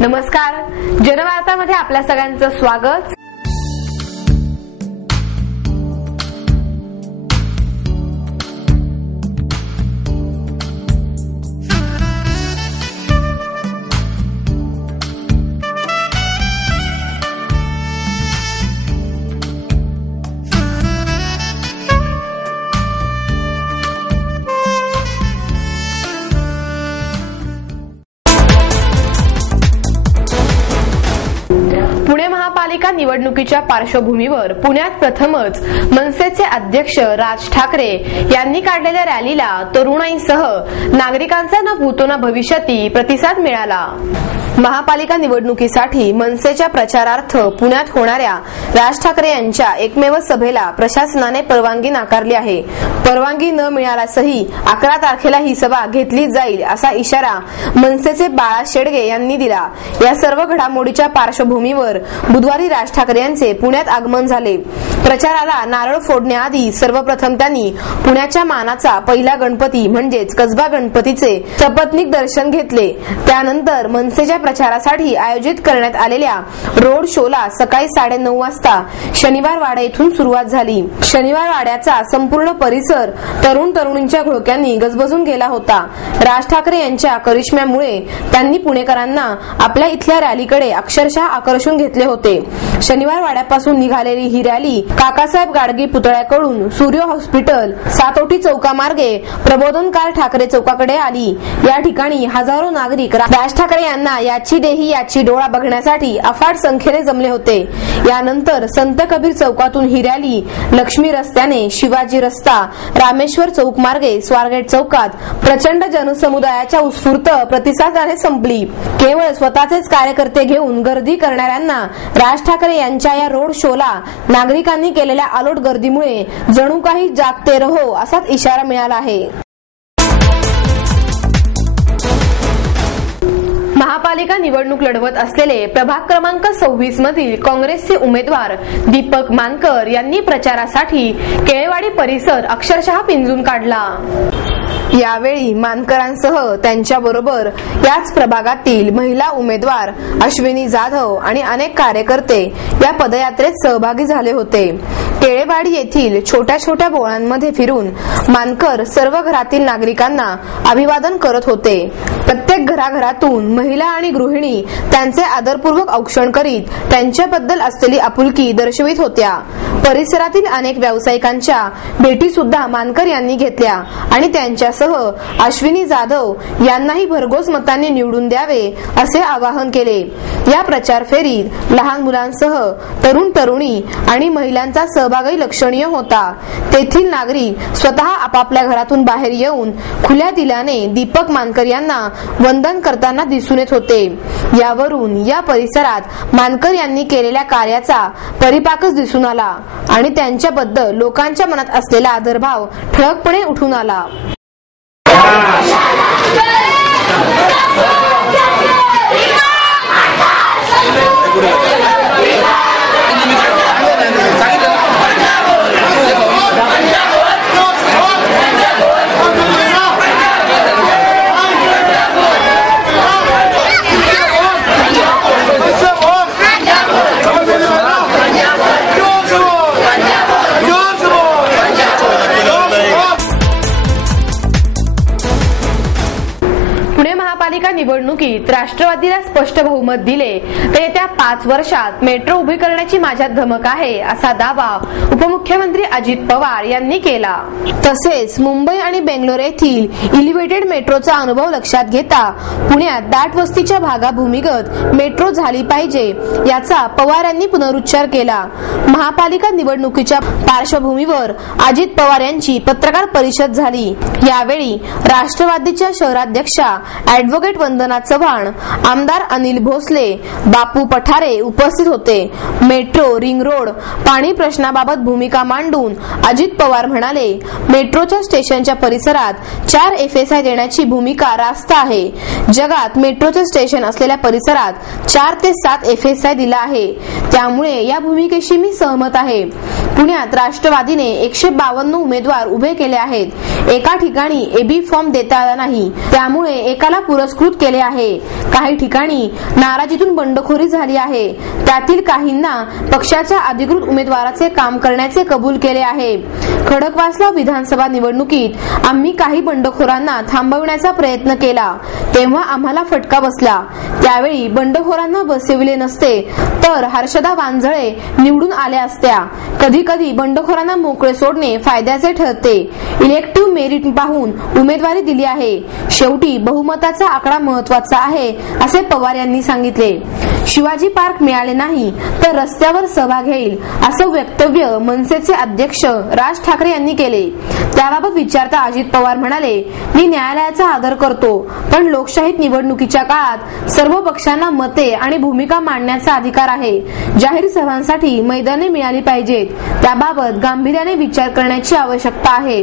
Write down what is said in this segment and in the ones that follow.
नमस्कार, जनवार्तामध्ये आपल्या सगळ्यांचं स्वागत। पुणे महापालिका निवडणुकीच्या पार्श्वभूमीवर पुण्यात प्रथमच मनसेचे अध्यक्ष राज ठाकरे यांनी काढलेल्या रॅलीला तरुणाईसह नागरिकांचा न भूतो न भविष्यती प्रतिसाद मिळाला। महापालिका निवडणुकीसाठी मनसेच्या प्रचारार्थ पुण्यात होणाऱ्या राज ठाकरे यांच्या एकमेव सभेला प्रशासनाने परवानगी नाकारली आहे। परवानगी न मिळाल्यासही 11 तारखेला ही सभा घेतली जाईल असा इशारा मनसेचे बाळा शेडगे यांनी दिला। या सर्व घडामोडीच्या पार्श्वभूमीवर बुधवारी राज ठाकरे यांचे पुण्यात आगमन झाले। प्रचाराला नारळ फोडण्याआधी सर्वप्रथम त्यांनी पुण्याच्या मानाचा पहिला गणपती म्हणजेच कसबा गणपतीचे सपत्नीक दर्शन घेतले। त्यानंतर मनसेच्या प्रचारासाठी आयोजित करण्यात आलेल्या रोड शोला सकाळी 9:30 वाजता शनिवार वाडा येथून सुरुवात झाली। शनिवार वाड्याचा संपूर्ण परिसर तरुण तरुणींच्या घोळक्यांनी गजबजून गेला होता। राज ठाकरे यांच्या करिश्म्यामुळे त्यांनी पुणेकरांना आपल्या इथल्या रॅलीकडे अक्षरशः आकर्षून घेतले होते। शनिवार वाड्यापासून निघालेली ही रॅली काकासाहेब गाडगे पुतळ्याकडून सूर्य हॉस्पिटल सातोटी चौकामार्गे प्रबोधनकार ठाकरे चौकाकडे आली। या ठिकाणी हजारो नागरिक राज ठाकरे यांना याची देही याची डोळा बघण्यासाठी अफाट संख्येने जमले होते। यानंतर संत कबीर चौकातून ही रॅली लक्ष्मी रस्त्याने शिवाजी रस्ता रामेश्वर चौक मार्गे स्वारगेट चौकात प्रचंड जनसमुदायाच्या उत्स्फूर्त प्रतिसादाने संपली। केवळ स्वतःचेच कार्यकर्ते घेऊन गर्दी करणाऱ्यांना राज ठाकरे यांच्या या रोड शोला नागरिकांनी केलेल्या अलोट गर्दीमुळे जणू काही जागते रहो असाच इशारा मिळाला आहे। महापालिका निवडणूक लढवत असलेले प्रभाग क्रमांक 26 मधील काँग्रेसचे उमेदवार दीपक मानकर यांनी प्रचारासाठी केळेवाडी परिसर अक्षरशः पिंजून काढला। यावेळी मानकरांसह त्यांच्याबरोबर याच प्रभागातील महिला उमेदवार अश्विनी जाधव आणि अनेक कार्यकर्ते या पदयात्रेत सहभागी झाले होते। केळेवाडी येथील छोट्या छोट्या बोळांमध्ये फिरून मानकर सर्व घरातील नागरिकांना अभिवादन करत होते। प्रत्येक घराघरातून महिला आणि गृहिणी त्यांचे आदरपूर्वक औक्षण करीत त्यांच्याबद्दल असलेली आपुलकी दर्शवित होत्या। परिसरातील अनेक व्यावसायिकांच्या भेटी सुद्धा मानकर यांनी घेतल्या आणि त्यांच्यासह अश्विनी जाधव यांनाही भरघोस मतांनी निवडून द्यावे असे आवाहन केले। या प्रचार फेरीत लहान मुलांसह तरुण तरुणी आणि महिलांचा सहभागही लक्षणीय होता। तेथील नागरिक स्वतः आपापल्या घरातून बाहेर येऊन खुल्या दिलाने दीपक मानकर यांना वंदन करताना दिसून येत होते। यावरून या परिसरात मानकर यांनी केलेल्या कार्याचा परिपाकच दिसून आला आणि त्यांच्याबद्दल लोकांच्या मनात असलेला आदरभाव ठळकपणे उठून आला। निवडणुकीत राष्ट्रवादीला स्पष्ट बहुमत दिले तर येत्या 5 वर्षात मेट्रो उभी करण्याची माझ्यात धमक आहे असा दावा उपमुख्यमंत्री अजित पवार यांनी केला। तसेच मुंबई आणि बेंगलोर येथील एलिव्हेटेड मेट्रोचा अनुभव लक्षात घेता पुण्यात दाट वस्तीच्या भागाभूमीगत मेट्रो झाली पाहिजे याचा पवार यांनी पुनरुच्चार केला। महापालिका निवडणुकीच्या पार्श्वभूमीवर अजित पवार यांची पत्रकार परिषद झाली। यावेळी राष्ट्रवादीच्या शहराध्यक्षा ॲडव्होकेट वंदना चव्हाण, आमदार अनिल भोसले, बापू पठारे उपस्थित होते। मेट्रो, रिंग रोड, पाणी प्रश्नाबाबत भूमिका मांडून अजित पवार म्हणाले, मेट्रोच्या स्टेशनच्या परिसरात 4 FSI देण्याची भूमिका रास्त आहे। जगात मेट्रोचे स्टेशन असलेल्या परिसरात 4 ते 7 FSI दिला आहे, त्यामुळे या भूमिकेशी मी सहमत आहे। पुण्यात राष्ट्रवादीने 152 उमेदवार उभे केले आहेत। एका ठिकाणी AB फॉर्म देता आला नाही, त्यामुळे एकाला पुरस्कार पुरस्कृत केले आहे. काही ठिकाणी नाराजीतून बंडखोरी झाली आहे. त्यातील काहींना पक्षाच्या अधिकृत उमेदवाराचे काम करण्याचे कबूल केले आहे. खडकवासला विधानसभा निवडणुकीत आम्ही काही बंडखोरांना थांबवण्याचा प्रयत्न केला, तेव्हा आम्हाला फटका बसला. त्यावेळी बंडखोरांना बसविले नसते तर हर्षदा वांजळे निवडून आल्या असत्या. कधी कधी बंडखोरांना मोकळे सोडणे फायद्याचे ठरते. इलेक्टिव्ह मेरिट पाहून उमेदवारी दिली आहे. शेवटी बहुमताचा आकडा महत्वाचा आहे असे पवार यांनी सांगितले. शिवाजी पार्क मिळाले नाही तर रस्त्यावर सभा घेईल असं वक्तव्य मनसेचे अध्यक्ष राज ठाकरे यांनी केले. त्याबाबत विचारता अजित पवार म्हणाले, मी न्यायालयाचा आदर करतो, पण लोकशाहीत निवडणुकीच्या काळात सर्व पक्षांना मते आणि भूमिका मांडण्याचा अधिकार आहे. जाहीर सभांसाठी मैदाने मिळाली पाहिजेत. त्याबाबत गांभीर्याने विचार करण्याची आवश्यकता आहे,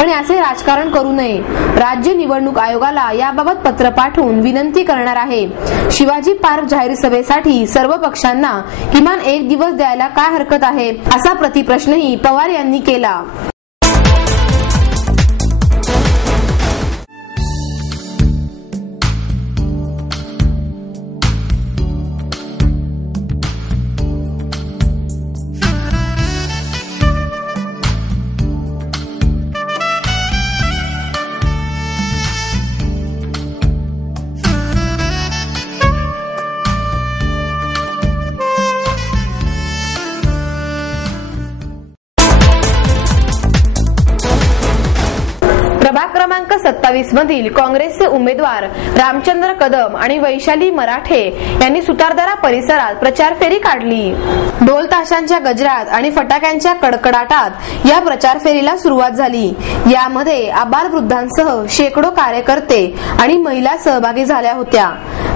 पण याचे राजकारण करू नये. राज्य निवडणूक आयोगाला याबाबत पत्र पाठवून विनंती करणार आहे. शिवाजी पार्क जाहीर सभेसाठी सर्व पक्षांना किमान 1 दिवस द्यायला काय हरकत आहे, असा प्रतिप्रश्नही पवार यांनी केला. प्रभाग क्रमांक 27 मधील काँग्रेसचे उमेदवार रामचंद्र कदम आणि वैशाली मराठे यांनी सुतारदरा परिसरात प्रचार फेरी काढली. ढोल ताशांच्या गजरात आणि फटाक्यांच्या कडकडाटात या प्रचार फेरीला सुरुवात झाली. यामध्ये आबालवृद्धांसह शेकडो कार्यकर्ते आणि महिला सहभागी झाल्या होत्या.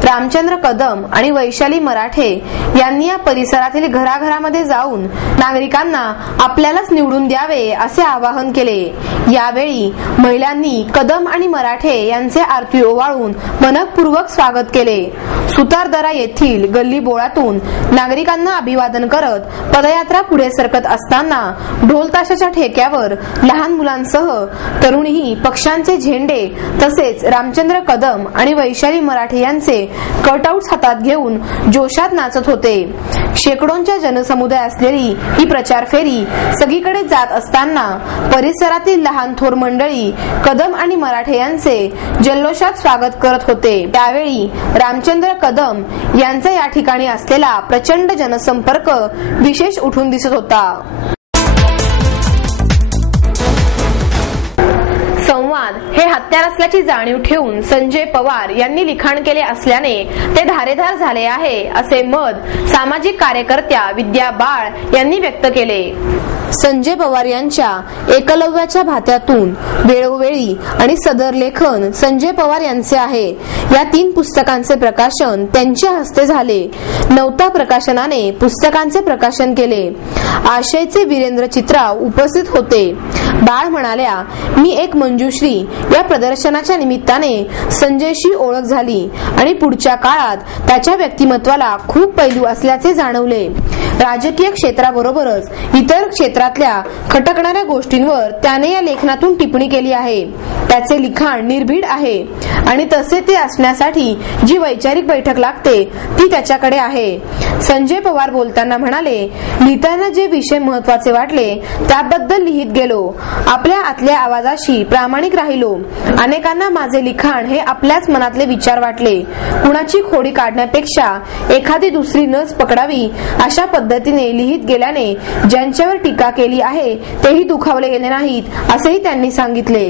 रामचंद्र कदम आणि वैशाली मराठे यांनी या परिसरातील घराघरामध्ये जाऊन नागरिकांना आपल्यालाच निवडून द्यावे असे आवाहन केले. यावेळी महिलांनी कदम आणि मराठे यांचे आरती ओवाळून मनपूर्वक स्वागत केले. सुतारदरा येथील गल्ली बोळातून नागरिकांना अभिवादन करत पदयात्रा पुढे सरकत असताना ढोल ताशाच्या ठेक्यावर लहान मुलांसह तरुणीही पक्षांचे झेंडे तसेच रामचंद्र कदम आणि वैशाली मराठे यांचे कटआउट्स हातात घेऊन जोशात नाचत होते. शेकडोंच्या जनसमुदाय असलेली ही प्रचार फेरी सगळीकडे जात असताना परिसरातील लहान थोर मंडळी कदम आणि मराठे यांचे जल्लोषात स्वागत करत होते. त्यावेळी रामचंद्र कदम यांचा या ठिकाणी असलेला प्रचंड जनसंपर्क विशेष उठून दिसत होता. संवाद हे हत्यार असल्याची जाणीव ठेवून संजय पवार यांनी लिखाण केले असल्याने ते धारेदार झाले आहे असे मत सामाजिक कार्यकर्त्या विद्या बाळ यांनी व्यक्त केले. संजय पवार यांच्या एकलव्याच्या भात्यातून वेळोवेळी आणि सदर लेखन संजय पवार यांचे आहे. या 3 पुस्तकांचे प्रकाशन त्यांच्या हस्ते झाले. नवता प्रकाशनाने पुस्तकांचे प्रकाशन केले. आशयचे वीरेंद्र चित्राव उपस्थित होते. बाळ म्हणाल्या, मी एक मंजुश्री या प्रदर्शनाच्या निमित्ताने संजयशी ओळख झाली आणि पुढच्या काळात त्याच्या व्यक्तिमत्वाला खूप पैलू असल्याचे जाणवले. राजकीय क्षेत्राबरोबरच इतर क्षेत्रातल्या खटकणाऱ्या गोष्टींवर त्याने या लेखनातून टिप्पणी केली आहे. त्याचे लिखाण निर्भीड आहे आणि तसे ते असण्यासाठी जी वैचारिक बैठक लागते ती त्याच्याकडे आहे. संजय पवार बोलताना म्हणाले, लिहिताना जे विषय महत्वाचे वाटले त्याबद्दल लिहित गेलो. आपल्या आतल्या आवाजाशी प्रामाणिक राहिलो. अनेकांना माझे लिखाण हे आपल्याच मनातले विचार वाटले. कुणाची खोडी काढण्यापेक्षा एखादी दुसरी नस पकडावी अशा पद्धतीने लिहित गेल्याने ज्यांच्यावर टीका केली आहे तेही दुखावले गेले नाहीत असेही त्यांनी सांगितले.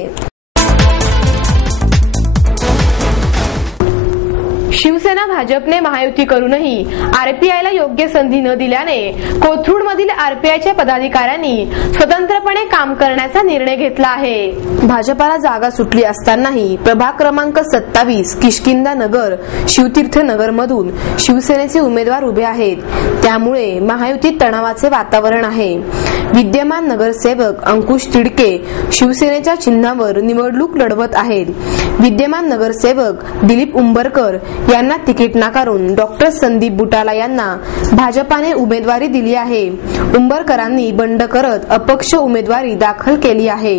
शिवसेना भाजपने महायुती करूनही आरपीआयला योग्य संधी न दिल्याने कोथरूड मधील आरपीआयच्या पदाधिकाऱ्यांनी स्वतंत्रपणे काम करण्याचा निर्णय घेतला आहे. भाजपाला जागा सुटली असतानाही प्रभाग क्रमांक 27 किष्किंधा नगर शिवतीर्थ नगर मधून शिवसेनेचे उमेदवार उभे आहेत. त्यामुळे महायुतीत तणावाचे वातावरण आहे. विद्यमान नगरसेवक अंकुश तिडके शिवसेनेच्या चिन्हावर निवडणूक लढवत आहेत. विद्यमान नगरसेवक दिलीप उंबरकर यांना तिकीट नाकारून डॉक्टर संदीप बुटाला यांना भाजपाने उमेदवारी दिली आहे. उंबरकरांनी बंड करत अपक्ष उमेदवारी दाखल केली आहे.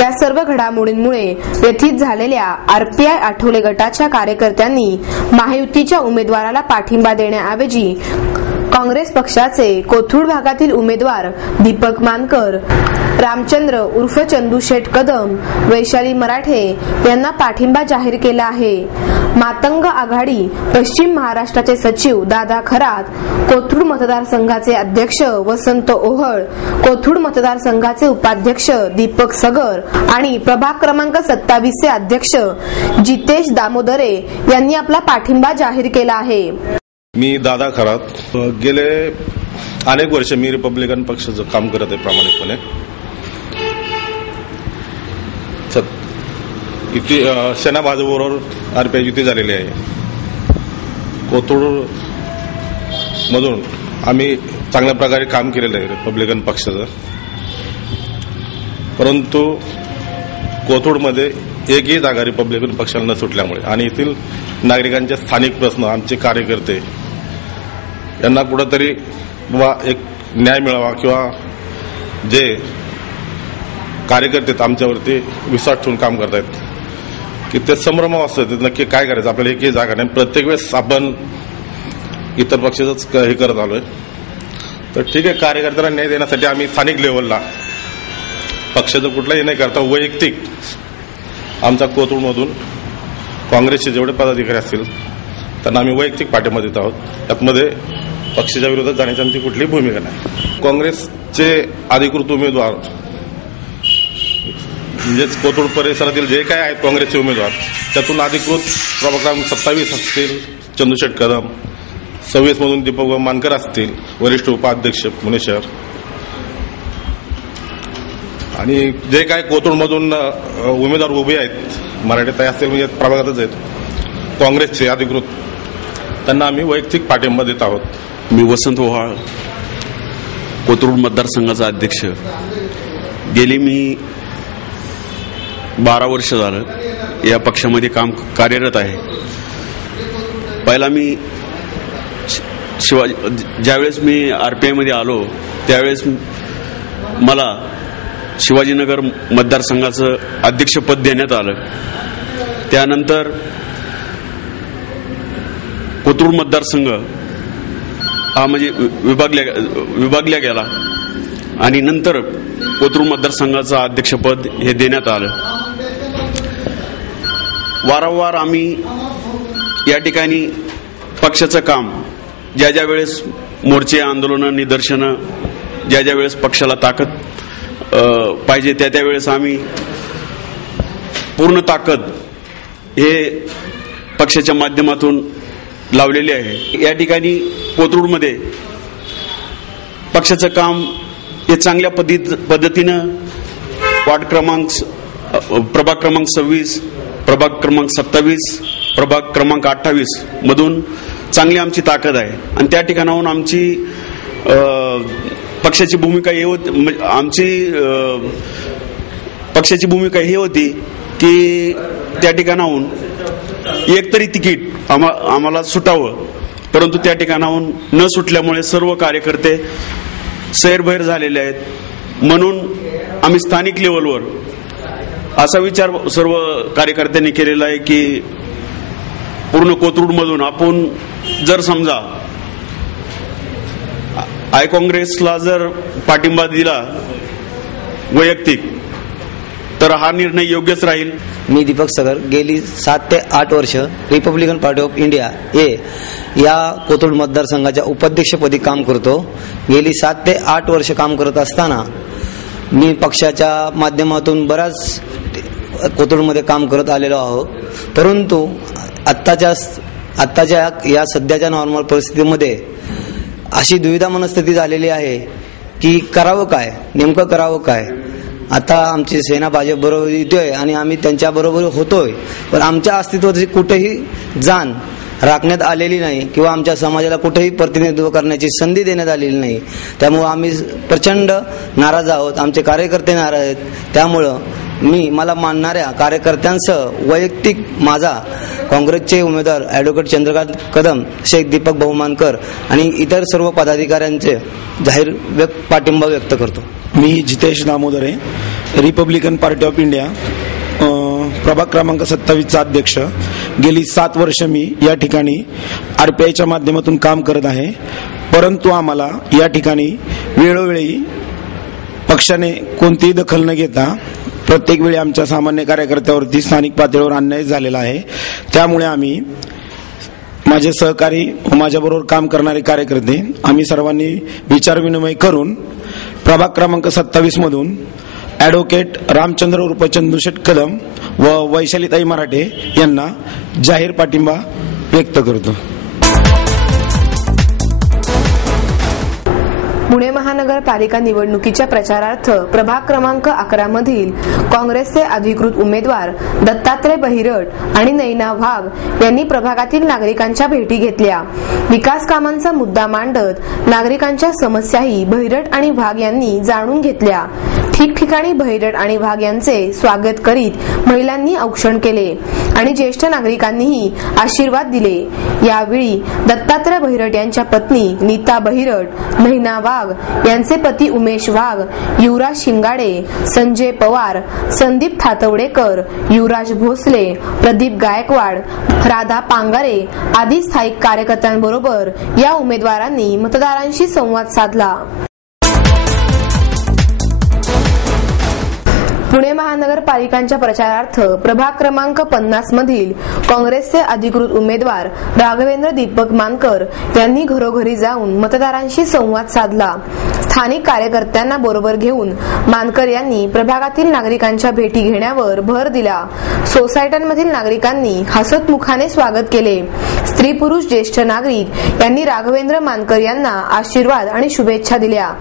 या सर्व घडामोडींमुळे व्यथित झालेल्या आरपीआय आठवले गटाच्या कार्यकर्त्यांनी महायुतीच्या उमेदवाराला पाठिंबा देण्याऐवजी काँग्रेस पक्षाचे कोथरूड भागातील उमेदवार दीपक मानकर, रामचंद्र उर्फ चंदू शेठ कदम, वैशाली मराठे यांना पाठिंबा जाहीर केला आहे. मातंग आघाडी पश्चिम महाराष्ट्राचे सचिव दादा खरात, कोथरूड मतदारसंघाचे अध्यक्ष वसंत ओहळ, कोथरूड मतदारसंघाचे उपाध्यक्ष दीपक सगर आणि प्रभाग क्रमांक 27 चे अध्यक्ष जितेश दामोदरे यांनी आपला पाठिंबा जाहीर केला आहे. मी दादा खरात. गेले अनेक वर्ष मी रिपब्लिकन पक्षाचं काम करत आहे प्रामाणिकपणे. सेना भाजपबरोबर आरपीआय युती झालेली आहे. कोथरूड मधून आम्ही चांगल्या प्रकारे काम केलेलं आहे रिपब्लिकन पक्षाचं. परंतु कोथरूडमध्ये एकही जागा रिपब्लिकन पक्षाला न सुटल्यामुळे आणि येथील नागरिकांचे स्थानिक प्रश्न, आमचे कार्यकर्ते यांना कुठंतरी एक न्याय मिळावा किंवा जे कार्यकर्ते आमच्यावरती विश्वास ठेवून काम करतायत की ते संभ्रम असतं ते नक्की काय करायचं. आपल्याला एकही जागा नाही. प्रत्येक वेळेस आपण इतर पक्षाचंच हे करत आलोय. तर ठीक आहे, कार्यकर्त्यांना न्याय देण्यासाठी आम्ही स्थानिक लेवलला पक्षाचं कुठलंही नाही करता वैयक्तिक आमच्या कोथरूडमधून काँग्रेसचे जेवढे पदाधिकारी असतील त्यांना आम्ही वैयक्तिक पाठिंबा देत आहोत. यामध्ये पक्षाच्या विरोधात जाण्याची आमची कुठलीही भूमिका नाही. काँग्रेसचे अधिकृत उमेदवार म्हणजेच कोथरूड परिसरातील जे काय आहेत काँग्रेसचे उमेदवार त्यातून अधिकृत प्रभाग क्रमांक 27 असतील चंदूशेठ कदम, 26 मधून दीपक मानकर असतील, वरिष्ठ उपाध्यक्ष पुणे शहर, आणि जे काय कोथरूडमधून उमेदवार उभे आहेत मराठी ताई असतील म्हणजे प्रभागातच आहेत काँग्रेसचे अधिकृत, त्यांना आम्ही वैयक्तिक पाठिंबा देत आहोत. मी वसंत ओहाळ, कोथरूड मतदारसंघाचा अध्यक्ष. गेली मी 12 वर्ष झालं या पक्षामध्ये कार्यरत आहे. पहिला मी ज्यावेळेस मी आरपीआयमध्ये आलो त्यावेळेस मला शिवाजीनगर मतदारसंघाचं अध्यक्षपद देण्यात आलं. त्यानंतर कोथरूड मतदारसंघ हा म्हणजे विभागल्या गेला आणि नंतर कोथरूड मतदारसंघाचं अध्यक्षपद हे देण्यात आलं. वारंवार आम्ही या ठिकाणी पक्षाचं काम ज्या वेळेस मोर्चे, आंदोलनं, निदर्शनं, ज्या वेळेस पक्षाला ताकद पाहिजे त्या वेळेस आम्ही पूर्ण ताकद हे पक्षाच्या माध्यमातून लावलेली आहे. या ठिकाणी कोथरूडमध्ये पक्षाचं काम हे चांगल्या पद्धतीनं प्रभाग क्रमांक 26, प्रभाग क्रमांक 27, प्रभाग क्रमांक 28 मधून चांगली आमची ताकद आहे. आणि त्या ठिकाणाहून आमची पक्षाची भूमिका पक्षाची भूमिका ही होती की त्या ठिकाणाहून एकतरी तिकीट आम्हाला सुटावं. परंतु त्या ठिकाणाहून न सुटल्यामुळे सर्व कार्यकर्ते सैरभैर झालेले आहेत. म्हणून आम्ही स्थानिक लेवलवर असा विचार सर्व कार्यकर्त्यांनी केलेला आहे की पूर्ण कोथरूडमधून आपण जर समजा आय काँग्रेसला जर पाठिंबा दिला वैयक्तिक तर हा निर्णय योग्यच राहील. मी दीपक सगर गेली 7 ते 8 वर्ष रिपब्लिकन पार्टी ऑफ इंडिया या कोथरूड मतदारसंघाच्या उपाध्यक्षपदी काम करतो. गेली 7 ते 8 वर्ष काम करत असताना मी पक्षाच्या माध्यमातून बराच कोथरूडमध्ये काम करत आलेलो आहोत. परंतु आत्ताच्या या सध्याच्या नॉर्मल परिस्थितीमध्ये अशी दुविधा मनस्थिती झालेली आहे की करावं काय, नेमकं करावं काय. आता आमची सेना भाजप बरोबर येतोय आणि आम्ही त्यांच्या बरोबर होतोय, पण आमच्या अस्तित्वाची कुठेही जाण राखण्यात आलेली नाही किंवा आमच्या समाजाला कुठेही प्रतिनिधित्व करण्याची संधी देण्यात आलेली नाही. त्यामुळे आम्ही प्रचंड नाराज आहोत, आमचे कार्यकर्ते नाराज आहेत. त्यामुळं मला मानणाऱ्या कार्यकर्त्यांसह वैयक्तिक माझा काँग्रेसचे उमेदवार ॲडव्होकेट चंद्रकांत कदम, शेख दीपक बहुमानकर आणि इतर सर्व पदाधिकाऱ्यांचे जाहीर पाठिंबा व्यक्त करतो. मी Jitesh Damodare, Republican party of India प्रभाग क्रमांक 27चा अध्यक्ष. गेली 7 वर्ष मी या ठिकाणी RPIच्या माध्यमातून काम करत आहे. परंतु आम्हाला या ठिकाणी वेळोवेळी पक्षाने कोणतीही दखल न घेता प्रत्येक वेळी आमच्या सामान्य कार्यकर्त्यावरती स्थानिक पातळीवर अन्याय झालेला आहे. त्यामुळे आम्ही, माझे सहकारी व माझ्याबरोबर काम करणारे कार्यकर्ते, आम्ही सर्वांनी विचारविनिमय करून प्रभाग क्रमांक 27 मधून ॲडव्होकेट रामचंद्र उर्फ चंदूशेठ कदम व वैशालीताई मराठे यांना जाहीर पाठिंबा व्यक्त करतो. पुणे महानगरपालिका निवडणुकीच्या प्रचारार्थ प्रभाग क्रमांक 11 मधील काँग्रेसचे अधिकृत उमेदवार दत्तात्रय बहिरट आणि नैना वाघ यांनी प्रभागातील नागरिकांच्या भेटी घेतल्या. विकास कामांचा मुद्दा मांडत नागरिकांच्या समस्याही बहिरट आणि वाघ यांनी जाणून घेतल्या. ठिकठिकाणी बहिरट आणि वाघ यांचे स्वागत करीत महिलांनी औक्षण केले आणि ज्येष्ठ नागरिकांनीही आशीर्वाद दिले. यावेळी दत्तात्रय बहिरट यांच्या पत्नी नीता बहिरट, नैना वाघ यांचे पती उमेश वाघ, युवराज शिंगाडे, संजय पवार, संदीप थातवडेकर, युवराज भोसले, प्रदीप गायकवाड, राधा पांगारे आदी स्थायिक कार्यकर्त्यांबरोबर या उमेदवारांनी मतदारांशी संवाद साधला. पुणे महानगरपालिकांच्या प्रचारार्थ प्रभाग क्रमांक 50 मधील काँग्रेसचे अधिकृत उमेदवार राघवेंद्र दीपक मानकर यांनी घरोघरी जाऊन मतदारांशी संवाद साधला. स्थानिक कार्यकर्त्यांना बरोबर घेऊन मानकर यांनी प्रभागातील नागरिकांच्या भेटी घेण्यावर भर दिला. सोसायट्यांमधील नागरिकांनी हसतमुखाने स्वागत केले. स्त्री पुरुष ज्येष्ठ नागरिक यांनी राघवेंद्र मानकर यांना आशीर्वाद आणि शुभेच्छा दिल्या.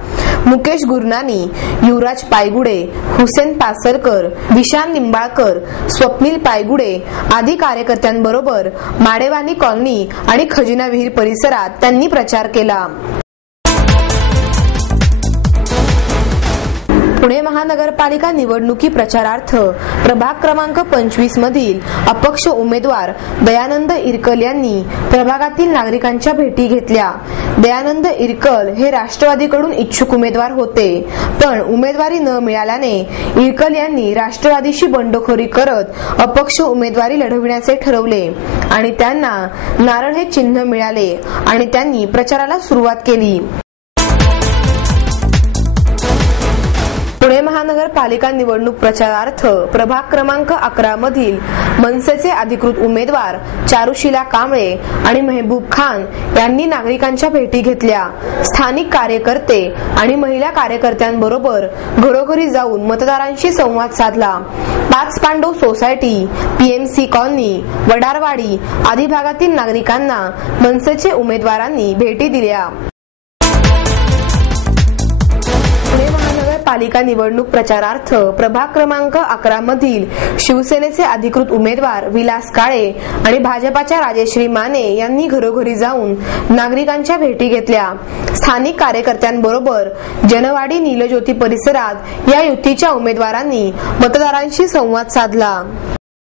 मुकेश गुरनानी, युवराज पायगुडे, हुसेन पासरकर, विशाल निंबाळकर, स्वप्नील पायगुडे आदी कार्यकर्त्यांबरोबर माडेवानी कॉलनी आणि खजिना विहीर परिसरात त्यांनी प्रचार केला. पुणे महानगरपालिका निवडणुकी प्रचारार्थ प्रभाग क्रमांक 25 मधील अपक्ष उमेदवार दयानंद इरकल यांनी प्रभागातील नागरिकांच्या भेटी घेतल्या. दयानंद इरकल हे राष्ट्रवादीकडून इच्छुक उमेदवार होते, पण उमेदवारी न मिळाल्याने इरकल यांनी राष्ट्रवादीशी बंडखोरी करत अपक्ष उमेदवारी लढविण्याचे ठरवले आणि त्यांना नारळ हे चिन्ह मिळाले आणि त्यांनी प्रचाराला सुरुवात केली. पुणे महानगरपालिका निवडणूक प्रचारार्थ प्रभाग क्रमांक 11 मधील मनसेचे अधिकृत उमेदवार चारुशिला कांबळे आणि मेहबूब खान यांनी नागरिकांच्या भेटी घेतल्या. स्थानिक कार्यकर्ते आणि महिला कार्यकर्त्यांबरोबर घरोघरी जाऊन मतदारांशी संवाद साधला. 5 Pandav society, PMC colony, Vadarwadi आदी भागातील नागरिकांना मनसेचे उमेदवारांनी भेटी दिल्या. पालिका निवडणूक प्रचारार्थ प्रभाग क्रमांक 11 मधील शिवसेनेचे अधिकृत उमेदवार विलास काळे आणि भाजपाच्या राजेश्री माने यांनी घरोघरी जाऊन नागरिकांच्या भेटी घेतल्या. स्थानिक कार्यकर्त्यांबरोबर जनवाडी नीलज्योती परिसरात या युतीच्या उमेदवारांनी मतदारांशी संवाद साधला.